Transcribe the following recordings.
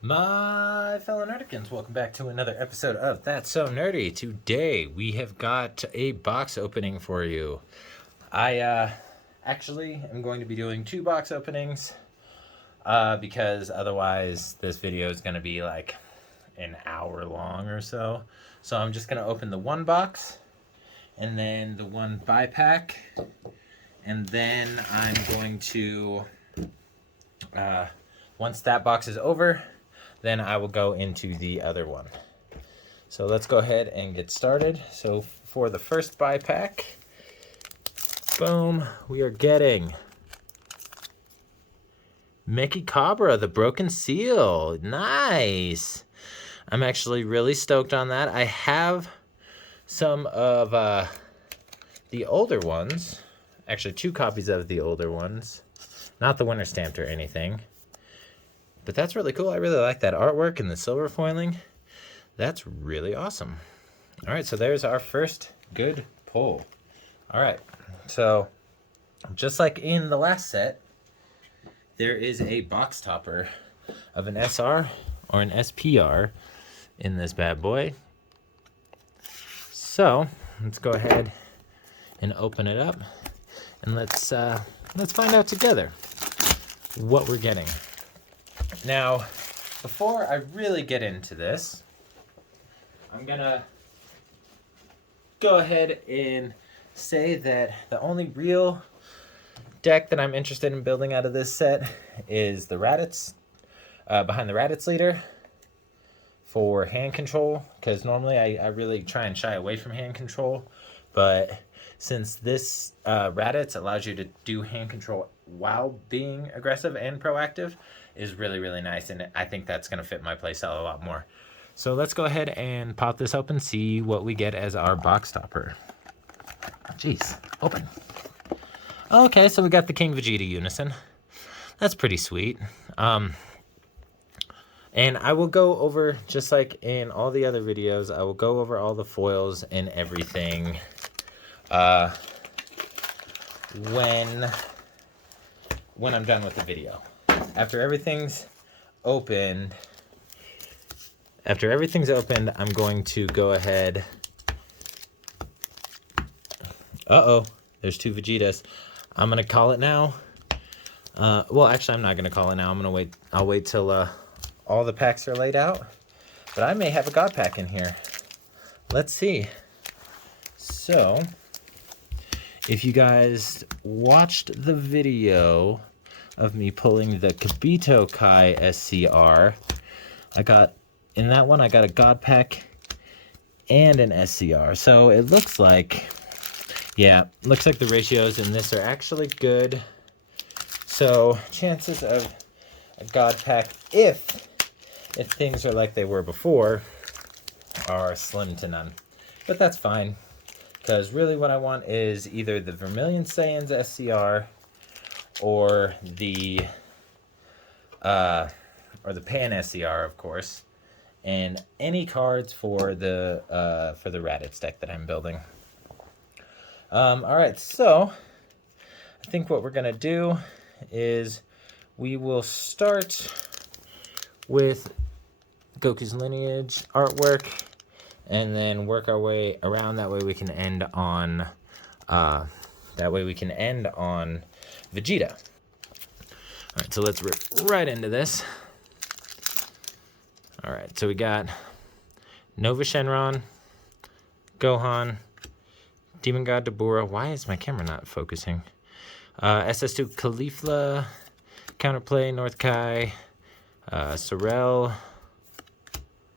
My fellow Nerdicans, welcome back to another episode of That's So Nerdy. Today we have got a box opening for you. I actually am going to be doing two box openings because otherwise this video is going to be like an hour long or so. So I'm just going to open the one box and then the one buy pack, and then I'm going to, once that box is over, then I will go into the other one. So let's go ahead and get started. So for the first buy pack, boom, we are getting Mickey Cabra, the Broken Seal. Nice. I'm actually really stoked on that. I have some of the older ones. Actually, two copies of the older ones. Not the winter stamped or anything. But that's really cool. I really like that artwork and the silver foiling. That's really awesome. All right, so there's our first good pull. All right, so just like in the last set, there is a box topper of an SR or an SPR in this bad boy. So let's go ahead and open it up, and let's find out together what we're getting. Now, before I really get into this, I'm gonna go ahead and say that the only real deck that I'm interested in building out of this set is the Raditz, behind the Raditz leader for hand control, because normally I really try and shy away from hand control, but since this Raditz allows you to do hand control while being aggressive and proactive, is really, really nice, and I think that's going to fit my playstyle a lot more. So let's go ahead and pop this open, see what we get as our box topper. Jeez, open. Okay, so we got the King Vegeta Unison. That's pretty sweet. And I will go over, just like in all the other videos, I will go over all the foils and everything when I'm done with the video. After everything's opened, I'm going to go ahead. Uh-oh, there's two Vegetas. I'm going to call it now. Well, actually, I'm not going to call it now. I'm going to wait. I'll wait till all the packs are laid out. But I may have a God pack in here. Let's see. So, if you guys watched the video of me pulling the Kibito Kai SCR, I got a God pack and an SCR. So it looks like, the ratios in this are actually good. So chances of a God pack, if things are like they were before, are slim to none. But that's fine, because really what I want is either the Vermilion Saiyans SCR or the Pan SCR, of course, and any cards for the Raditz deck that I'm building. All right, so I think what we're gonna do is we will start with Goku's lineage artwork, and then work our way around. That way we can end on Vegeta. All right, so let's rip right into this. All right, so we got Nova Shenron, Gohan, Demon God Dabura. Why is my camera not focusing? SS2 Caulifla, Counterplay, North Kai, Sorel,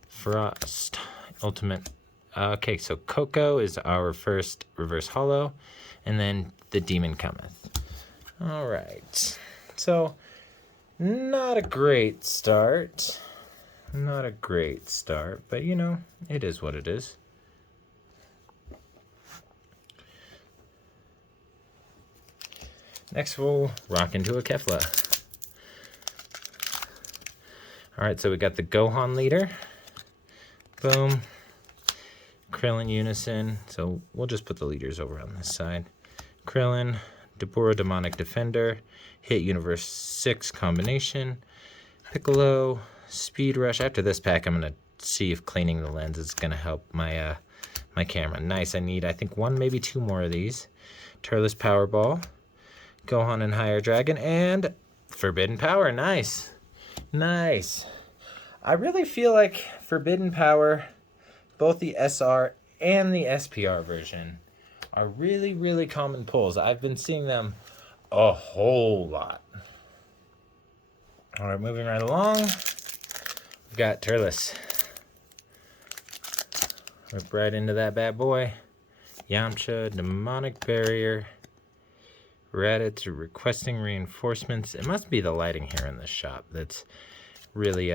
Frost, Ultimate. Okay, so Coco is our first reverse holo, and then the Demon Cometh. All right, so not a great start. But you know, it is what it is. Next, we'll rock into a Kefla. All right, so we got the Gohan leader. Boom. Krillin Unison. So we'll just put the leaders over on this side. Krillin, Dabura Demonic Defender, Hit Universe 6 combination, Piccolo, Speed Rush. After this pack, I'm going to see if cleaning the lens is going to help my my camera. Nice. I need, I think, 1, maybe 2 more of these. Turles Powerball, Gohan and Higher Dragon, and Forbidden Power. Nice. Nice. I really feel like Forbidden Power, both the SR and the SPR version, are really, really common pulls. I've been seeing them a whole lot. All right, moving right along. We've got Turles. Rip right into that bad boy. Yamcha, Demonic Barrier. Raditz requesting reinforcements. It must be the lighting here in this shop that's really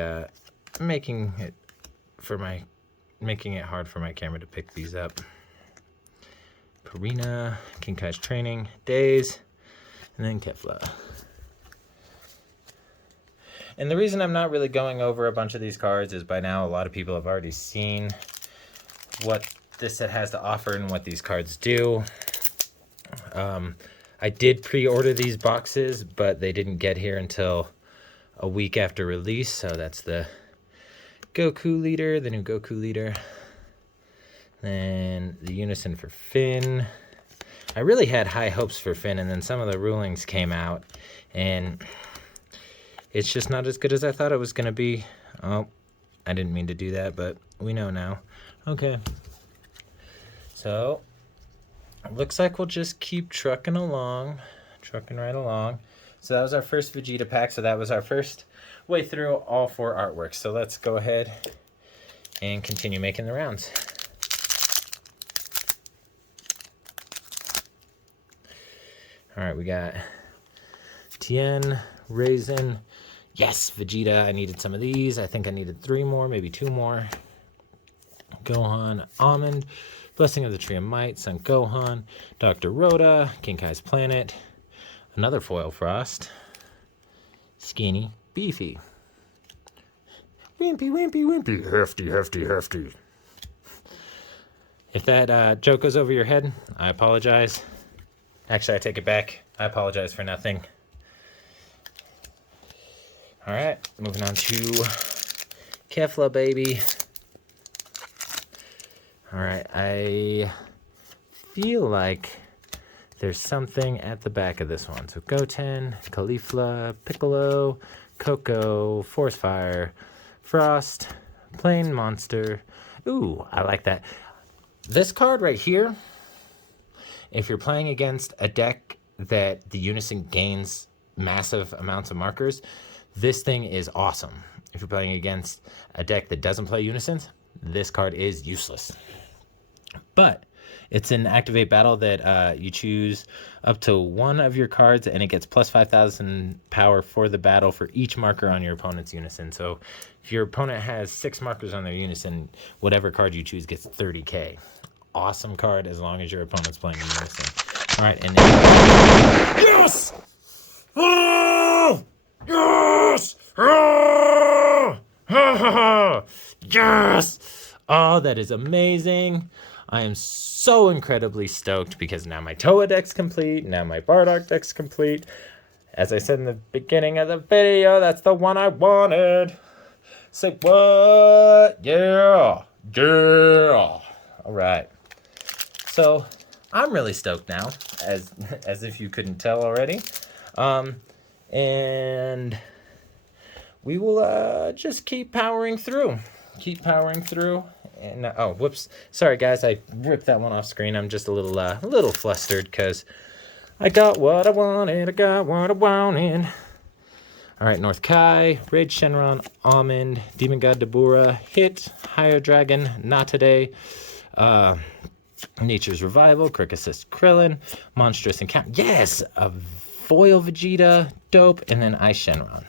making it hard for my camera to pick these up. Purina, Kinkai's Training, Days, and then Kefla. And the reason I'm not really going over a bunch of these cards is by now a lot of people have already seen what this set has to offer and what these cards do. I did pre-order these boxes, but they didn't get here until a week after release. So that's the Goku leader, the new Goku leader. Then the Unison for Finn. I really had high hopes for Finn, and then some of the rulings came out, and it's just not as good as I thought it was going to be. Oh, I didn't mean to do that, but we know now. Okay. So, looks like we'll just keep trucking right along. So that was our first Vegeta pack. So that was our first way through all 4 artworks. So let's go ahead and continue making the rounds. All right, we got Tien, Raisin. Yes, Vegeta. I needed some of these. I think I needed 3 more, maybe 2 more. Gohan, Almond, Blessing of the Tree of Might, Son Gohan, Dr. Rhoda, Kinkai's Planet, another foil Frost, Skinny, Beefy, Wimpy, hefty. If that joke goes over your head, I apologize. Actually, I take it back. I apologize for nothing. All right, moving on to Kefla, baby. All right, I feel like there's something at the back of this one. So Goten, Caulifla, Piccolo, Coco, Force Fire, Frost, Plain Monster. Ooh, I like that. This card right here, if you're playing against a deck that the Unison gains massive amounts of markers, this thing is awesome. If you're playing against a deck that doesn't play Unisons, this card is useless. But it's an activate battle that you choose up to 1 of your cards, and it gets plus 5,000 power for the battle for each marker on your opponent's Unison. So if your opponent has 6 markers on their Unison, whatever card you choose gets 30k. Awesome card as long as your opponent's playing Unison. All right, and then... Yes! Oh! Yes! Oh! Yes! Oh, that is amazing. I am so incredibly stoked because now my Toa deck's complete. Now my Bardock deck's complete. As I said in the beginning of the video, that's the one I wanted. Say what? Yeah. Yeah. All right. So I'm really stoked now, as if you couldn't tell already. And we will just keep powering through. And oh, whoops! Sorry, guys, I ripped that one off screen. I'm just a little flustered because I got what I wanted. All right, North Kai, Raid Shenron, Almond, Demon God Dabura, Hit, Higher Dragon, Not Today, Nature's Revival, Quick Assist Krillin, Monstrous Encounter. Yes, a foil Vegeta, dope, and then Ice Shenron.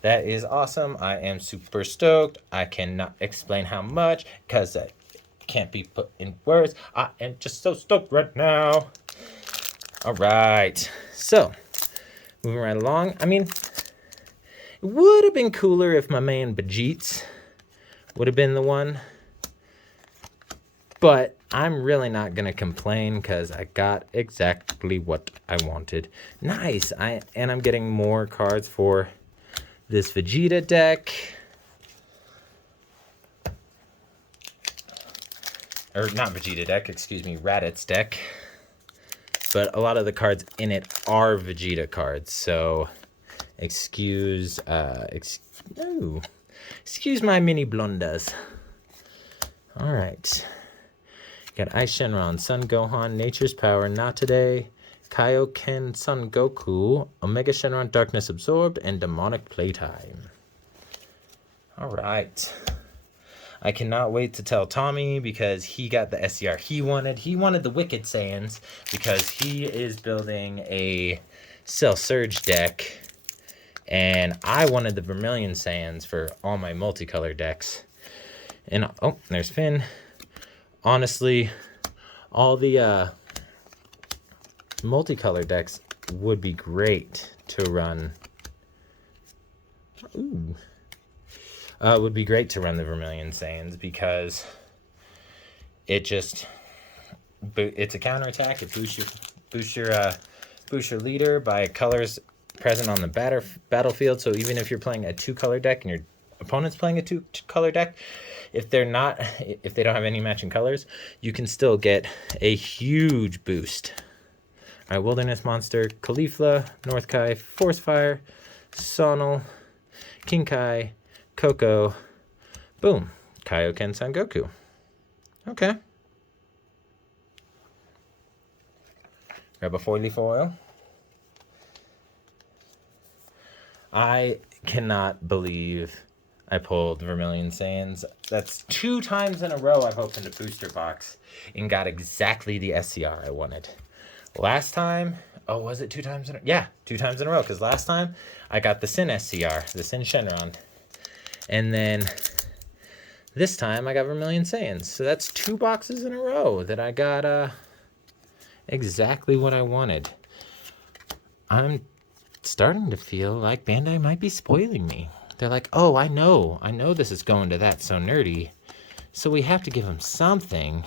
That is awesome. I am super stoked. I cannot explain how much because that can't be put in words. I am just so stoked right now. All right. So, moving right along. I mean, it would have been cooler if my man Vegeta would have been the one. But I'm really not going to complain because I got exactly what I wanted. Nice. And I'm getting more cards for this Vegeta deck. or not Vegeta deck, excuse me, Raditz deck. But a lot of the cards in it are Vegeta cards, so excuse my mini blunders. All right. Got Ice Shenron, Sun Gohan, Nature's Power, Not Today, Kaioken Son Goku, Omega Shenron, Darkness Absorbed, and Demonic Playtime. All right. I cannot wait to tell Tommy because he got the SCR he wanted. He wanted the Wicked Saiyans because he is building a Cell Surge deck. And I wanted the Vermilion Saiyans for all my multicolor decks. And, oh, there's Finn. Honestly, all the multicolor decks would be great to run. Ooh. Would be great to run the Vermilion Saiyans because it's a counterattack. It boosts your leader by colors present on the battlefield. So even if you're playing a 2-color deck and your opponent's playing a 2-color deck, if they don't have any matching colors, you can still get a huge boost. All right, Wilderness Monster, Caulifla, North Kai, Force Fire, Sonal, King Kai, Coco, boom, Kaioken Son Goku. Okay. Grab a foily foil. I cannot believe I pulled Vermilion Saiyans. That's 2 times in a row I've opened a booster box and got exactly the SCR I wanted. Last time, oh, was it 2 times in a row? Yeah, 2 times in a row, because last time I got the Sin SCR, the Sin Shenron. And then this time I got Vermilion Saiyans. So that's 2 boxes in a row that I got exactly what I wanted. I'm starting to feel like Bandai might be spoiling me. They're like, oh, I know this is going to That So Nerdy. So we have to give him something.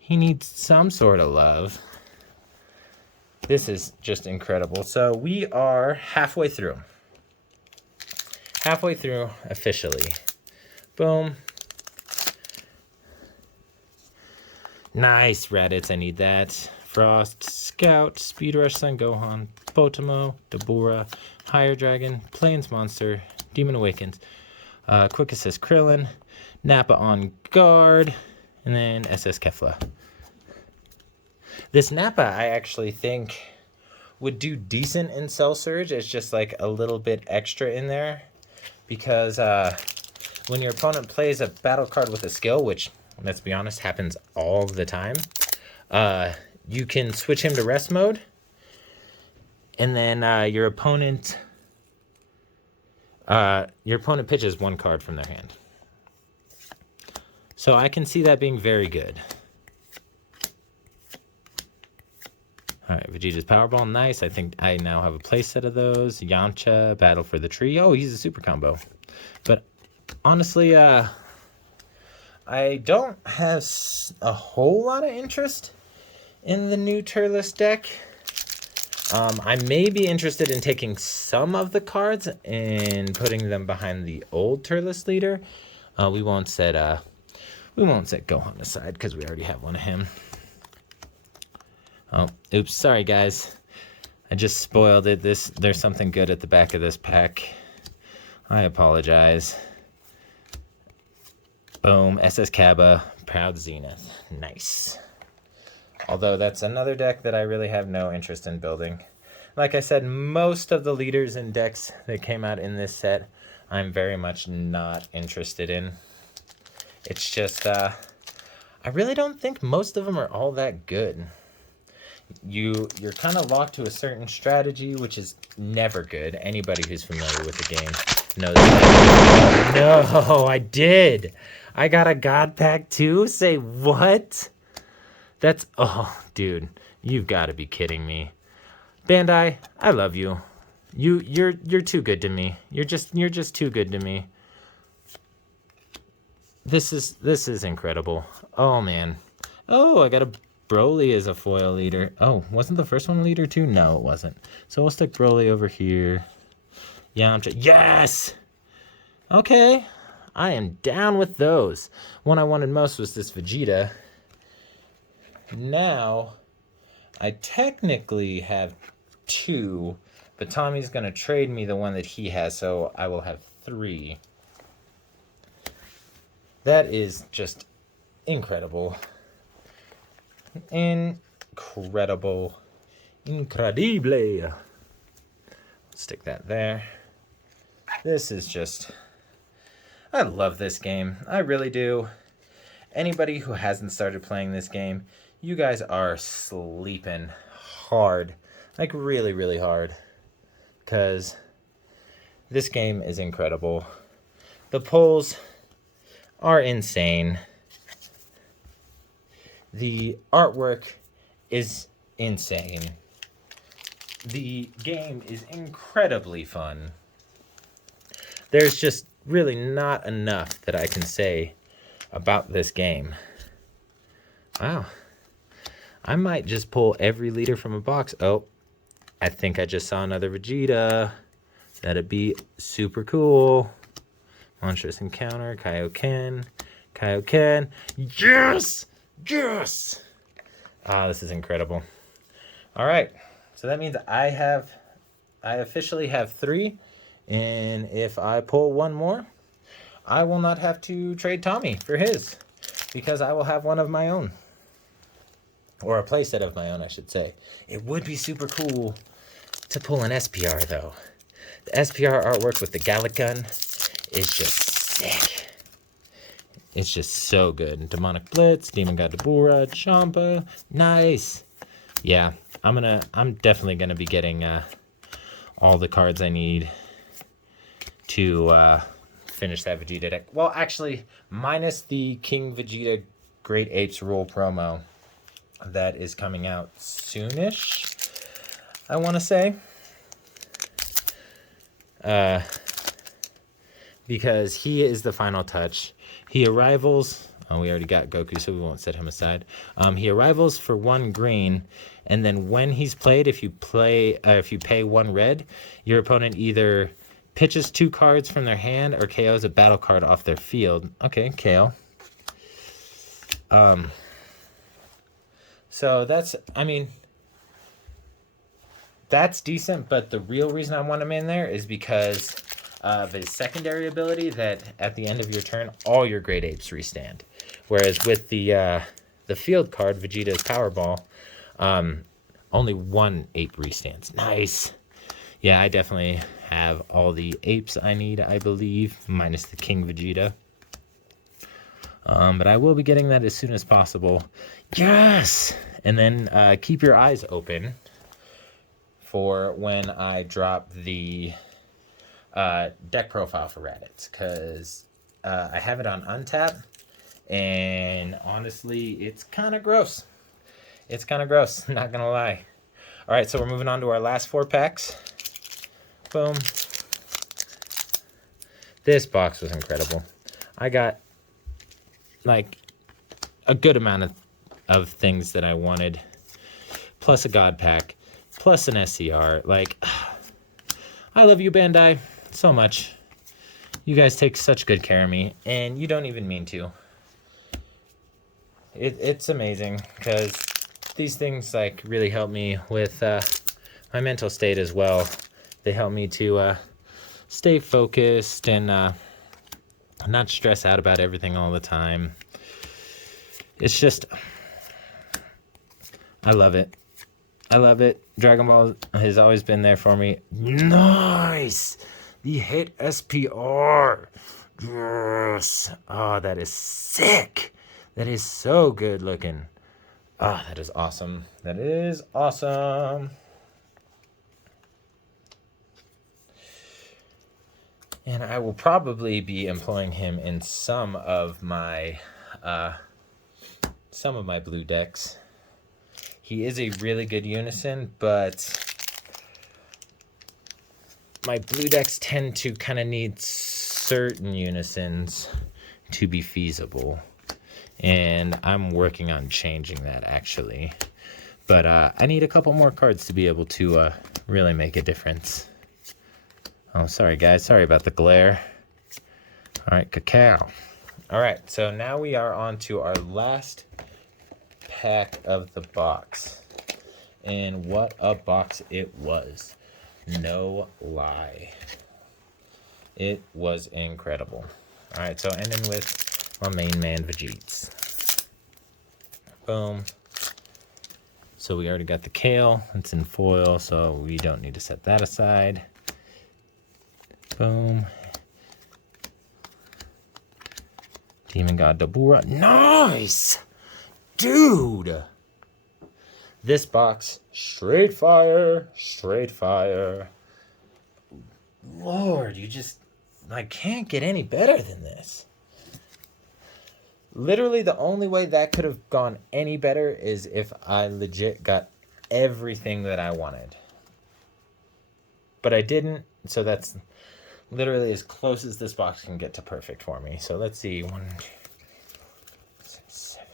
He needs some sort of love. This is just incredible. So we are halfway through. Halfway through officially. Boom. Nice, Raditz. I need that. Frost, Scout, Speed Rush, Son Gohan, Botomo, Dabura, Higher Dragon, Plains Monster, Demon Awakens, Quick Assist Krillin, Nappa on guard, and then SS Kefla. This Nappa I actually think would do decent in Cell Surge. It's just like a little bit extra in there. Because when your opponent plays a battle card with a skill, which, let's be honest, happens all the time, you can switch him to rest mode, and then your opponent pitches 1 card from their hand. So I can see that being very good. All right, Vegeta's Powerball, nice. I think I now have a playset of those. Yamcha, Battle for the Tree. Oh, he's a super combo. But honestly, I don't have a whole lot of interest in the new Turles deck. I may be interested in taking some of the cards and putting them behind the old Turles leader. We won't set Gohan aside because we already have one of him. Oh, oops, sorry guys. I just spoiled it. There's something good at the back of this pack. I apologize. Boom, SS Kaba, Proud Zenith. Nice. Although that's another deck that I really have no interest in building. Like I said, most of the leaders and decks that came out in this set, I'm very much not interested in. It's just, I really don't think most of them are all that good. You're kind of locked to a certain strategy, which is never good. Anybody who's familiar with the game knows that. No, I did. I got a God Pack too? Say what? That's, oh, dude, you've got to be kidding me. Bandai, I love you. You're too good to me. You're just too good to me. This is incredible. Oh man. Oh, I got a Broly as a foil leader. Oh, wasn't the first one a leader too? No, it wasn't. So we'll stick Broly over here. Yamcha. Yes! Okay. I am down with those. One I wanted most was this Vegeta. Now, I technically have 2, but Tommy's going to trade me the one that he has, so I will have 3. That is just incredible. Incredible. Incredible. Stick that there. This is just... I love this game. I really do. Anybody who hasn't started playing this game, you guys are sleeping hard. Like really, really hard. Because this game is incredible. The pulls are insane. The artwork is insane. The game is incredibly fun. There's just really not enough that I can say about this game. Wow. I might just pull every leader from a box. Oh, I think I just saw another Vegeta. That'd be super cool. Monstrous Encounter, Kaioken, Kaioken. Yes! Yes! Ah, this is incredible. All right, so that means I officially have 3, and if I pull one more, I will not have to trade Tommy for his, because I will have one of my own. Or a playset of my own, I should say. It would be super cool to pull an SPR, though. The SPR artwork with the Gallic gun is just sick. It's just so good. Demonic Blitz, Demon God Dabura, Champa, nice. Yeah, I'm definitely gonna be getting all the cards I need to finish that Vegeta deck. Well, actually, minus the King Vegeta Great Apes rule promo that is coming out soonish, I want to say. Because he is the final touch. He arrivals. Oh, we already got Goku, so we won't set him aside. He arrivals for 1 green, and then when he's played, if you pay 1 red, your opponent either pitches 2 cards from their hand or KOs a battle card off their field. Okay, KO. So that's, I mean, that's decent, but the real reason I want him in there is because of his secondary ability that at the end of your turn, all your Great Apes restand. Whereas with the field card, Vegeta's Powerball, only 1 ape restands. Nice. Yeah, I definitely have all the apes I need, I believe, minus the King Vegeta. But I will be getting that as soon as possible. Yes! And then keep your eyes open for when I drop the deck profile for Raditz, because I have it on untap, and honestly, it's kind of gross. It's kind of gross, not gonna lie. All right, so we're moving on to our last 4 packs. Boom. This box was incredible. I got like a good amount of things that I wanted, plus a God pack, plus an SCR. Like, I love you, Bandai, so much. You guys take such good care of me, and you don't even mean to. It's amazing, because these things like really help me with my mental state as well. They help me to stay focused and not stress out about everything all the time. It's just, I love it. I love it. Dragon Ball has always been there for me. Nice! The hit SPR. Yes. Oh, that is sick. That is so good looking. Oh, that is awesome. That is awesome. And I will probably be employing him in some of my blue decks. He is a really good Unison, but my blue decks tend to kind of need certain Unisons to be feasible. And I'm working on changing that, actually. But I need a couple more cards to be able to really make a difference. Oh, sorry, guys. Sorry about the glare. All right, cacao. All right, so now we are on to our last pack of the box. And what a box it was. No lie. It was incredible. All right, so ending with my main man, Vegeta. Boom. So we already got the kale. It's in foil, so we don't need to set that aside. Boom. Demon God Dabura. Nice! Dude! This box, straight fire, straight fire. Lord, I can't get any better than this. Literally, the only way that could have gone any better is if I legit got everything that I wanted. But I didn't, so that's literally as close as this box can get to perfect for me. So let's see. 1, 2, 6, 7,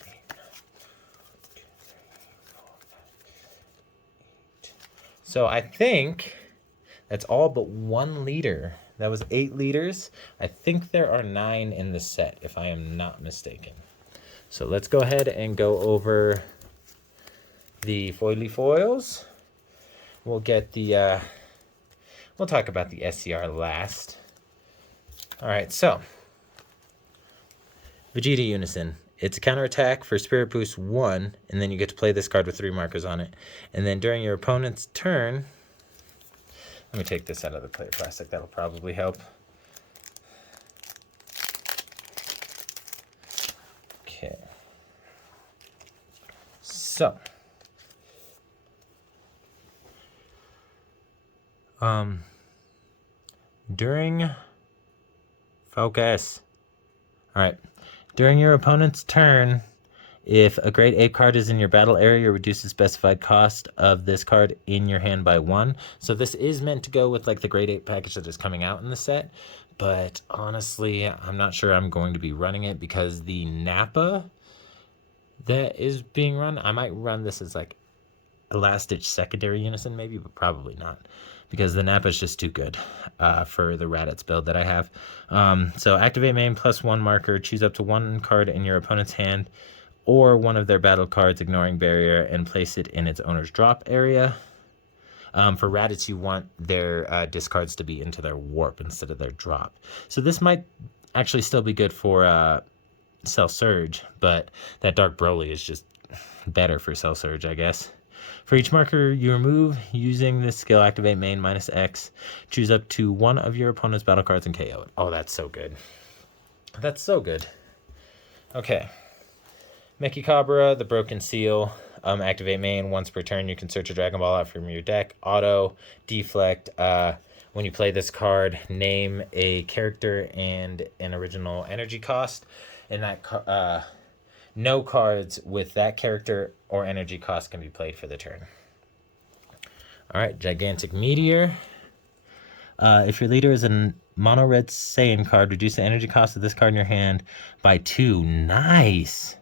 8, 9, 2, 3, 4, 5, 8. So I think that's all but 1 liter. That was 8 liters. I think there are 9 in the set, if I am not mistaken. So let's go ahead and go over the foily foils. We'll get the, we'll talk about the SCR last. All right, so Vegeta Unison. It's a counterattack for Spirit Boost 1, and then you get to play this card with 3 markers on it. And then during your opponent's turn, let me take this out of the clear plastic. That'll probably help. Okay. So. During... Focus. Alright. During your opponent's turn, if a Great Ape card is in your battle area, reduce the specified cost of this card in your hand by 1. So this is meant to go with like the Great Ape package that is coming out in the set. But honestly, I'm not sure I'm going to be running it because the Nappa that is being run, I might run this as like a last-ditch secondary Unison maybe, but probably not. Because the Nappa is just too good for the Raditz build that I have. So activate main +1 marker, choose up to 1 card in your opponent's hand or one of their battle cards, ignoring barrier, and place it in its owner's drop area. For Raditz, you want their discards to be into their warp instead of their drop. So this might actually still be good for Cell Surge, but that Dark Broly is just better for Cell Surge, I guess. For each marker you remove using this skill, activate main -X. Choose up to 1 of your opponent's battle cards and KO it. Oh, that's so good. That's so good. Okay. Mechicabra, the Broken Seal. Activate main. Once per turn, you can search a Dragon Ball out from your deck. Auto, deflect. When you play this card, name a character and an original energy cost. And that no cards with that character or energy cost can be played for the turn. All right, Gigantic Meteor. If your leader is a mono red Saiyan card, reduce the energy cost of this card in your hand by 2. Nice.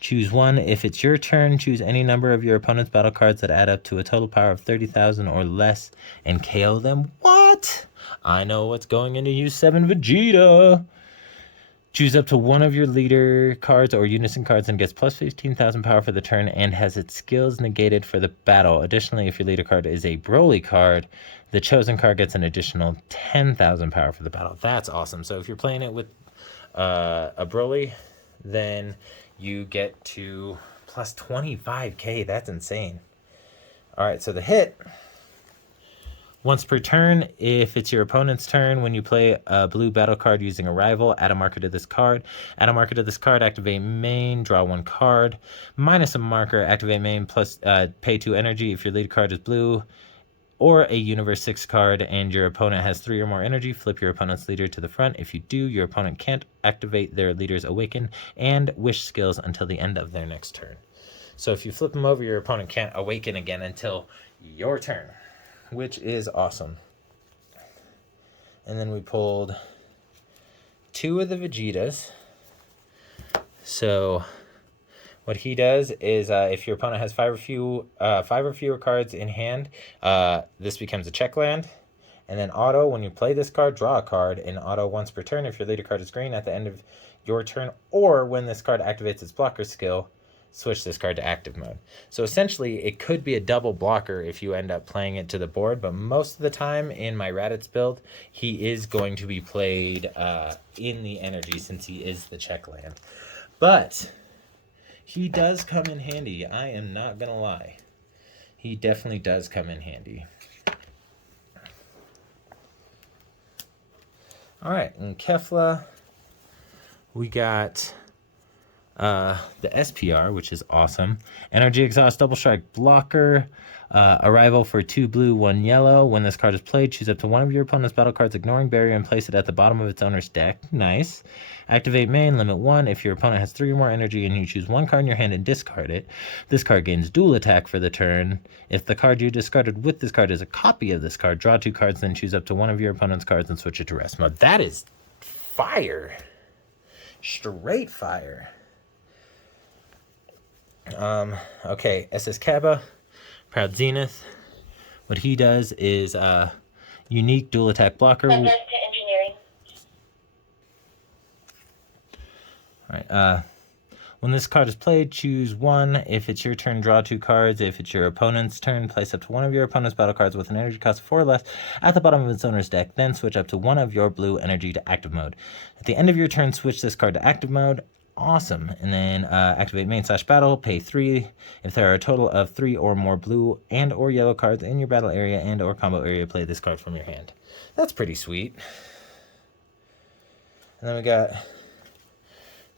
Choose 1. If it's your turn, choose any number of your opponent's battle cards that add up to a total power of 30,000 or less and KO them. What? I know what's going into U7 Vegeta. Choose up to 1 of your leader cards or Unison cards and gets plus 15,000 power for the turn and has its skills negated for the battle. Additionally, if your leader card is a Broly card, the chosen card gets an additional 10,000 power for the battle. That's awesome. So if you're playing it with a Broly, then you get to plus 25k. That's insane. All right, so the hit. Once per turn, if it's your opponent's turn, when you play a blue battle card using a rival, add a marker to this card. Add a marker to this card, activate main, draw 1 card. Minus a marker, activate main, plus pay 2 energy if your lead card is blue or a Universe 6 card and your opponent has 3 or more energy, flip your opponent's leader to the front. If you do, your opponent can't activate their leader's awaken and wish skills until the end of their next turn. So if you flip them over, your opponent can't awaken again until your turn, which is awesome. And then we pulled 2 of the Vegetas. So what he does is if your opponent has 5 or fewer cards in hand, this becomes a check land. And then auto, when you play this card, draw a card. And auto, once per turn, if your leader card is green at the end of your turn, or when this card activates its blocker skill, switch this card to active mode. So essentially, it could be a double blocker if you end up playing it to the board, but most of the time in my Raditz build, he is going to be played in the energy since he is the check land. But he does come in handy. I am not going to lie. He definitely does come in handy. All right, in Kefla, we got the SPR, which is awesome. Energy Exhaust, Double Strike Blocker. Arrival for 2 blue, 1 yellow. When this card is played, choose up to one of your opponent's battle cards, ignoring barrier, and place it at the bottom of its owner's deck. Nice. Activate main, limit 1. If your opponent has 3 or more energy and you choose one card in your hand and discard it, this card gains dual attack for the turn. If the card you discarded with this card is a copy of this card, draw 2 cards, then choose up to one of your opponent's cards and switch it to rest mode. That is fire. Straight fire. Okay, SS Kaba, Proud Zenith. What he does is unique dual attack blocker. All right. When this card is played, choose 1. If it's your turn, draw 2 cards. If it's your opponent's turn, place up to one of your opponent's battle cards with an energy cost of 4 or less at the bottom of its owner's deck. Then switch up to one of your blue energy to active mode. At the end of your turn, switch this card to active mode. Awesome. And then activate main/battle, pay 3. If there are a total of 3 or more blue and or yellow cards in your battle area and or combo area, play this card from your hand. That's pretty sweet. And then we got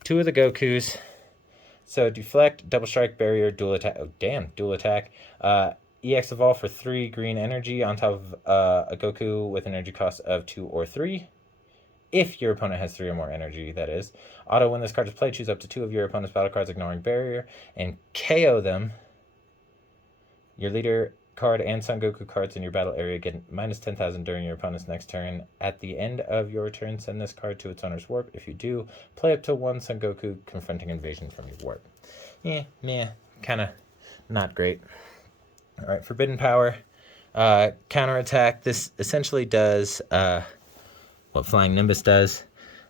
2 of the Gokus. So deflect, double strike, barrier, dual attack. Oh damn, dual attack. EX evolve for 3 green energy on top of a Goku with an energy cost of 2 or 3. If your opponent has 3 or more energy, that is. Auto, when this card is played, choose up to 2 of your opponent's battle cards, ignoring barrier, and KO them. Your leader card and Son Goku cards in your battle area get minus 10,000 during your opponent's next turn. At the end of your turn, send this card to its owner's warp. If you do, play up to 1 Son Goku confronting invasion from your warp. Kind of not great. All right, Forbidden Power. Counterattack. This essentially does what Flying Nimbus does,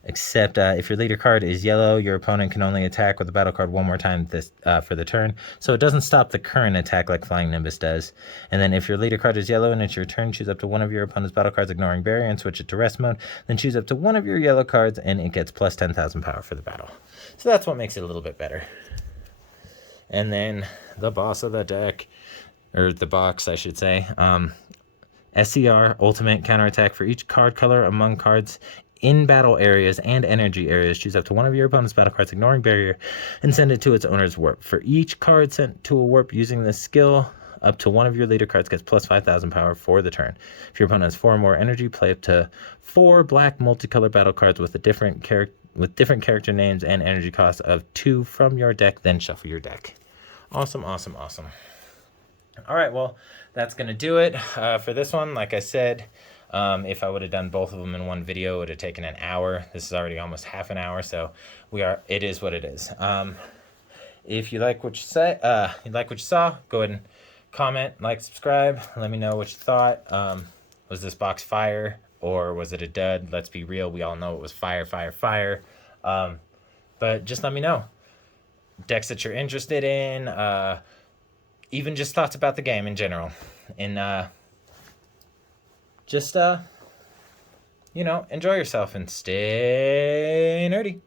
except if your leader card is yellow, your opponent can only attack with the battle card 1 more time this for the turn. So it doesn't stop the current attack like Flying Nimbus does. And then if your leader card is yellow and it's your turn, choose up to one of your opponent's battle cards, ignoring barrier, and switch it to rest mode. Then choose up to one of your yellow cards, and it gets plus 10,000 power for the battle. So that's what makes it a little bit better. And then the boss of the deck, or the box, I should say. SCR, Ultimate Counterattack. For each card color among cards in battle areas and energy areas, choose up to one of your opponent's battle cards, ignoring barrier, and send it to its owner's warp. For each card sent to a warp using this skill, up to one of your leader cards gets plus 5,000 power for the turn. If your opponent has 4 or more energy, play up to 4 black multicolored battle cards with different character names and energy costs of 2 from your deck, then shuffle your deck. Awesome, awesome, awesome. All right, well, that's going to do it for this one. Like I said, if I would have done both of them in one video, it would have taken an hour. This is already almost half an hour, so it is what it is. If you like what you saw, go ahead and comment, like, subscribe. Let me know what you thought. Was this box fire or was it a dud? Let's be real. We all know it was fire, fire, fire. But just let me know. Decks that you're interested in, even just thoughts about the game in general. And just, enjoy yourself and stay nerdy.